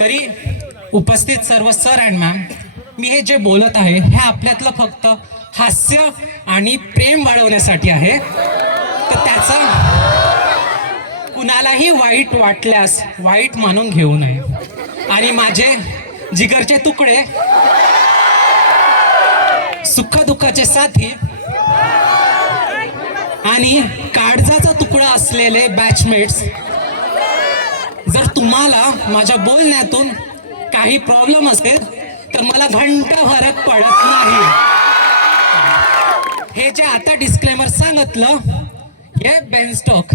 तरी उपस्थित सर्व सर अँड मॅम, मी हे जे बोलत आहे हे आपल्यातलं फक्त हास्य आणि प्रेम वाढवण्यासाठी आहे. तर त्याचा कुणालाही वाईट वाटल्यास वाईट मानून घेऊ नये. आणि माझे जिगरचे तुकडे, सुखदुःखाचे साथी आणि काळजाचा तुकडा असलेले बॅचमेट्स, जर तुम्हाला माझ्या बोलण्यातून काही प्रॉब्लेम असेल तर मला घंटा फरक पडत नाही. हे जे आता डिस्क्लेमर सांगितलं हे बेनस्टॉक.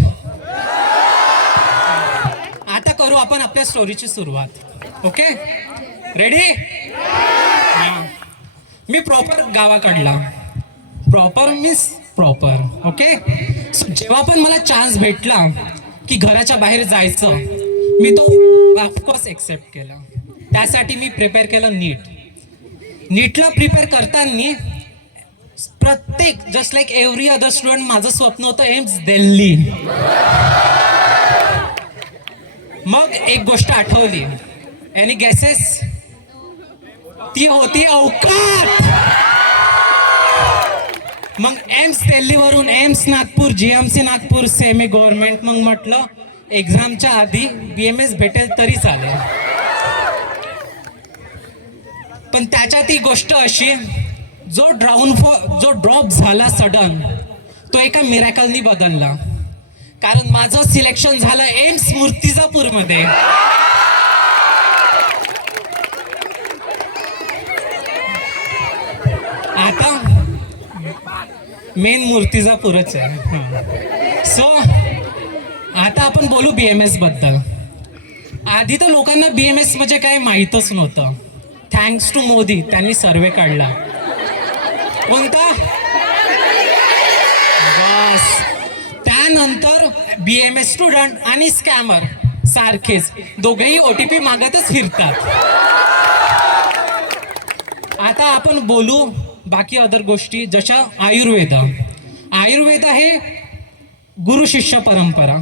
आता करू आपण आपल्या स्टोरीची सुरुवात. Okay, ready? मी प्रॉपर गावाकडला, प्रॉपर मीन्स प्रॉपर. ओके, जेव्हा पण मला चान्स भेटला की घराच्या बाहेर जायचं, मी तो ऑफकोर्स एक्सेप्ट केला. त्यासाठी मी प्रिपेअर केलं नीटला प्रिपेअर करताना प्रत्येक just like every other student माझं स्वप्न होतं एम्स दिल्ली. मग एक गोष्ट आठवली, एनी गॅसेस? ती होती औकात. मग एम्स दिल्लीवरून AIIMS Nagpur, GMC Nagpur, semi government. मग म्हटलं एक्झामच्या आधी BMS भेटेल तरी चालेल. पण त्याच्यात ही गोष्ट अशी, जो ड्रॉप झाला सडन, तो एका मिरॅकलनी बदलला. कारण माझं सिलेक्शन झालं एम्स मूर्तिजापूरमध्ये. आता मेन मूर्तिजापूरच आहे. सो आता आपण बोलू BMS बद्दल. आधी तर लोकांना BMS म्हणजे काय माहीतच नव्हतं. थँक्स टू मोदी, त्यांनी सर्वे काढला. कोणता? बस. त्यानंतर BMS स्टुडंट आणि स्कॅमर सारखेच दोघेही OTP मागतच फिरतात. आता आपण बोलू बाकी अदर गोष्टी, जशा आयुर्वेद हे गुरु शिष्य परंपरा.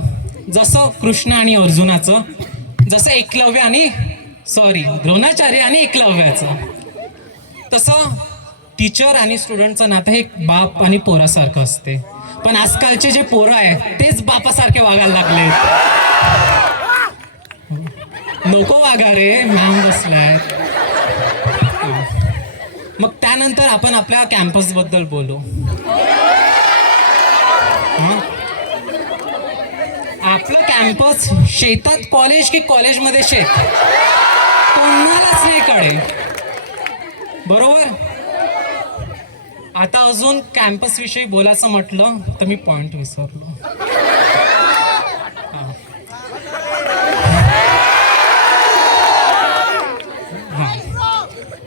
जसं कृष्ण आणि अर्जुनाचं, जसं द्रोणाचार्य आणि एकलव्याचं, तसं टीचर आणि स्टुडंटचं नातं हे बाप आणि पोरासारखं असते. पण आजकालचे जे पोरं आहेत तेच बापासारखे वागायला लागले. नको वागा रे, मॅम बसलाय. मग त्यानंतर आपण आपल्या कॅम्पस बद्दल बोलू. आपलं कॅम्पस शेतात कॉलेज की कॉलेजमध्ये शेत, कोणालाच नाही कळे. बरोबर? आता अजून कॅम्पस विषयी बोलायचं म्हटलं तर मी पॉइंट विसरलो.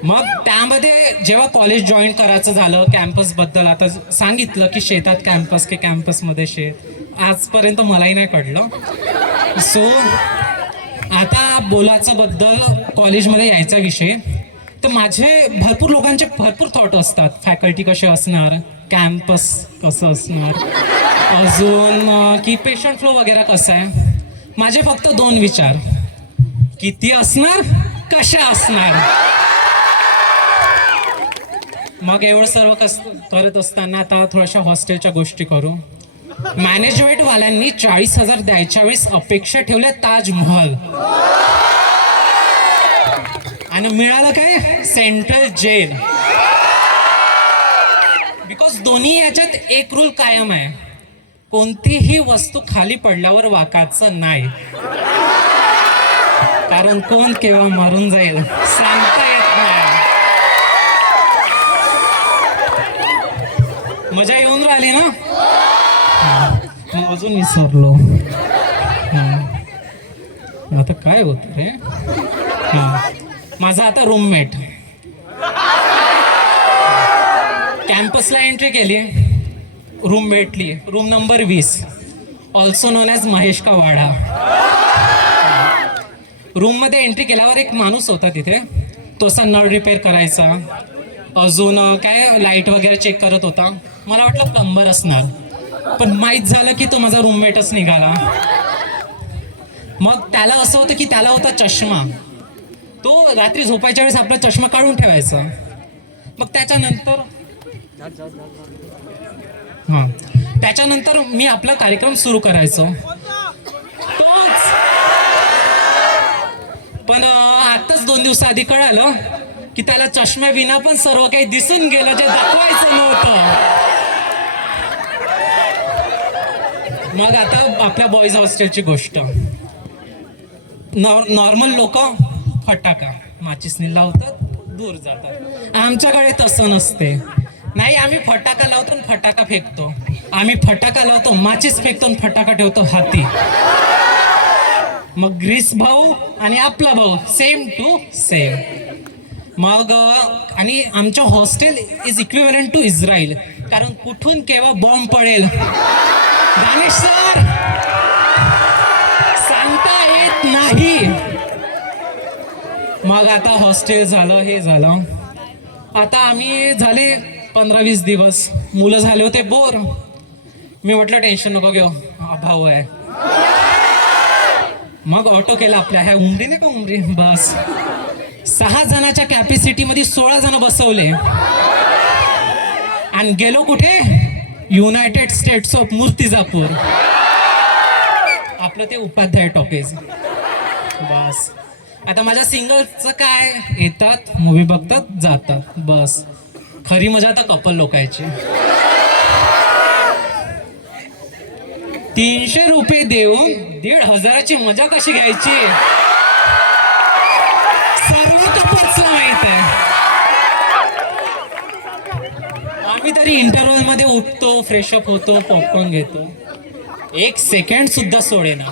मग त्यामध्ये जेव्हा कॉलेज जॉईन करायचं झालं, कॅम्पस बद्दल आता सांगितलं की शेतात कॅम्पस की कॅम्पसमध्ये शेत, आजपर्यंत मलाही नाही कळलं. सो आता बोलायचं बद्दल कॉलेजमध्ये यायचा विषय, तर माझे भरपूर लोकांचे भरपूर थॉट असतात. फॅकल्टी कसे असणार, कॅम्पस कसं असणार, अजून की पेशंट फ्लो वगैरे कसं आहे. माझे फक्त 2 विचार, किती असणार, कशा असणार. मग एवढं सर्व करत असताना आता थोड्याशा हॉस्टेलच्या गोष्टी करू. मॅनेजमेंटवाल्यांनी 40,000 द्यायच्या वेळेस अपेक्षा ठेवल्या ताजमहल, आणि मिळालं काय? Central gel. बिकॉज दोन्ही याच्यात एक रूल कायम आहे, कोणतीही वस्तू खाली पडल्यावर वाकायचं नाही. कारण कोण केव्हा मारून जाईल सांगता येत नाही. मजा येऊन राहिली ना? अजून विसरलो. आता काय होत रे? माझा आता रूममेट. कॅम्पसला एंट्री केली, रूम भेटली, room number 20, also non as Mahesh का वाडा. रूममध्ये एंट्री केल्यावर एक माणूस होता तिथे, तो असा नळ रिपेअर करायचा, अजून काय लाईट वगैरे चेक करत होता. मला वाटलं प्लंबर असणार, पण माहीत झालं की तो माझा रूममेटच निघाला. मग त्याला असं होतं की त्याला होता चष्मा, तो रात्री झोपायच्या वेळेस आपला चष्मा काढून ठेवायचा. मग त्याच्यानंतर मी आपला कार्यक्रम सुरू करायचो तोच. पण आताच 2 दिवसाआधी कळालं की त्याला चष्म्या विना पण सर्व काही दिसून गेलं जे दाखवायचं नव्हतं. मग आता आपल्या बॉईज हॉस्टेलची गोष्ट. नॉर्मल लोक फटाका माचिसनी लावतात, दूर जातात. आमच्याकडे तसं नसते. नाही, आम्ही फटाका लावतो आणि फटाका फेकतो. आम्ही फटाका लावतो, माचीस फेकतो आणि फटाका ठेवतो हाती. मग ग्रीस भाऊ आणि आपला भाऊ सेम टू सेम. मग आणि आमच्या hostel is equivalent to Israel. कारण कुठून केव्हा बॉम्ब पडेल दानिश सर सांगता येत नाही. मग आता हॉस्टेल झालं, हे झालं. आता आम्ही झाले 15-20 दिवस, मुलं झाले होते बोर. मी म्हटलं टेन्शन नको घेऊ, भाऊ आहे. मग ऑटो केला आपल्या, ह्या उमरी नाही का उमरी, बस 6 जणाच्या कॅपॅसिटी मध्ये 16 जण बसवले आणि गेलो कुठे, युनायटेड स्टेट्स ऑफ मूर्तिजापूर. आपलं ते उपाध्याय टॉकीज. बस आता माझ्या सिंगलचं काय, येतात मूवी बघतात जातात, बस. खरी मजा आता कपल लोकांची. 300 रुपये देऊन 1,500ची मजा कशी घ्यायची सर्व कपल्सला माहित आहे. आम्ही तरी इंटरव्हल मध्ये उठतो, फ्रेशअप होतो, पॉपकॉर्न घेतो, 1 सेकंड सुद्धा सोडेना.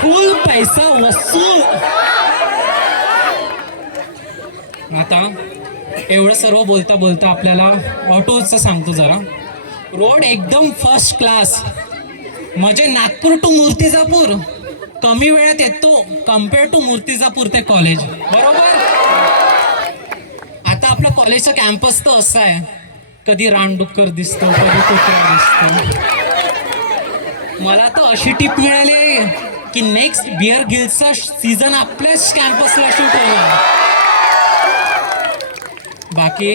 फुल पैसा वसूल. आता एवढं सर्व बोलता बोलता आपल्याला ऑटोचं सांगतो जरा. रोड एकदम फर्स्ट क्लास. म्हणजे नागपूर टू मूर्तिजापूर कमी वेळात येतो कम्पेअर टू मूर्तिजापूर ते कॉलेज, बरोबर. आता आपलं कॉलेजचा कॅम्पस तर असं आहे, कधी रानडुक्कर दिसतो, कधी कुत्रा दिसतो. मला तर अशी टिप मिळाली की नेक्स्ट बिअर गिल्सचा सीझन आपल्याच कॅम्पसला शूट होणार. बाकी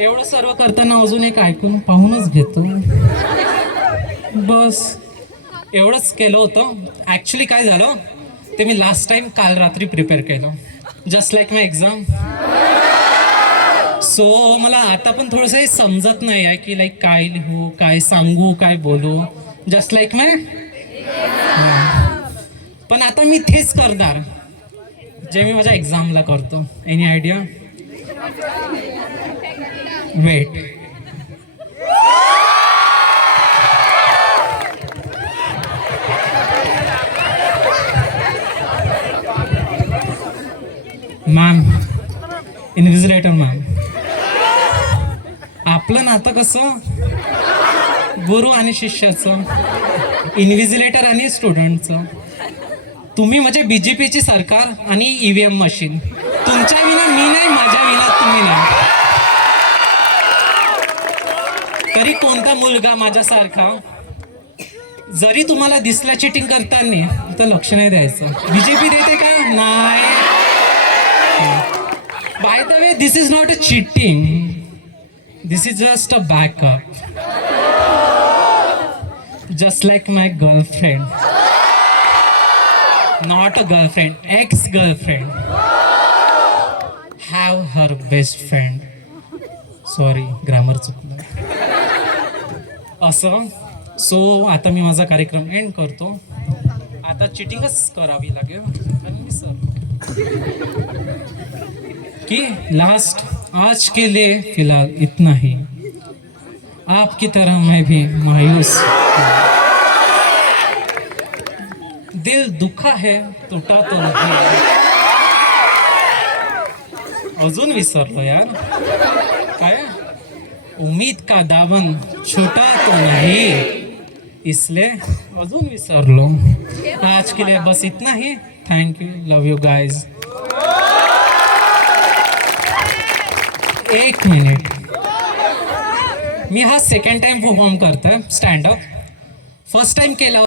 एवढं सर्व करताना अजून एक ऐकून पाहूनच घेतो, बस. एवढंच केलं होतं. ॲक्च्युली काय झालं ते मी लास्ट टाइम काल रात्री प्रिपेअर केलं, जस्ट लाईक माय एक्झाम. सो मला आता पण थोडंसं समजत नाही आहे की लाईक काय लिहू, काय सांगू, काय बोलू, जस्ट लाईक माय. पण आता मी तेच करणार जे मी माझ्या एक्झामला करतो. Any idea? Wait. Ma'am, invigilator ma'am, आपलं नातं कसं गुरु आणि शिष्याचं, इन्व्हिजिलेटर आणि स्टुडंटचं. तुम्ही म्हणजे बीजेपीची सरकार आणि ईव्हीएम मशीन. तुमच्या विना मी नाही, माझ्या विना तुम्ही नाही. तरी कोणता मुलगा माझ्यासारखा जरी तुम्हाला दिसला चिटिंग करताना तर लक्ष नाही द्यायचं. बीजेपी देते का? नाही. By the way, this is not a cheating, this is just a backup. Just like my girlfriend, not a girlfriend, ex-girlfriend, have her best friend. Sorry, grammar चुकलं. असं. सो आता मी माझा कार्यक्रम एंड करतो. आता चिटिंगच करावी लागेल आणि मी सर कि लास्ट आज के लिए फिलहाल इतना ही. आपकी तरह मैं भी मायूस, दिल दुखा है तुटा तो नहीं. अजून विसरलो यार काय. उम्मीद का दामन छोटा तो नहीं, इसलिए अजून विसरलो. आज के लिए बस इतना ही. Thank you, love you guys. 1 minute, मी हा सेकंड टाइम परफॉर्म करतोय स्टँड अप. फर्स्ट टाइम केला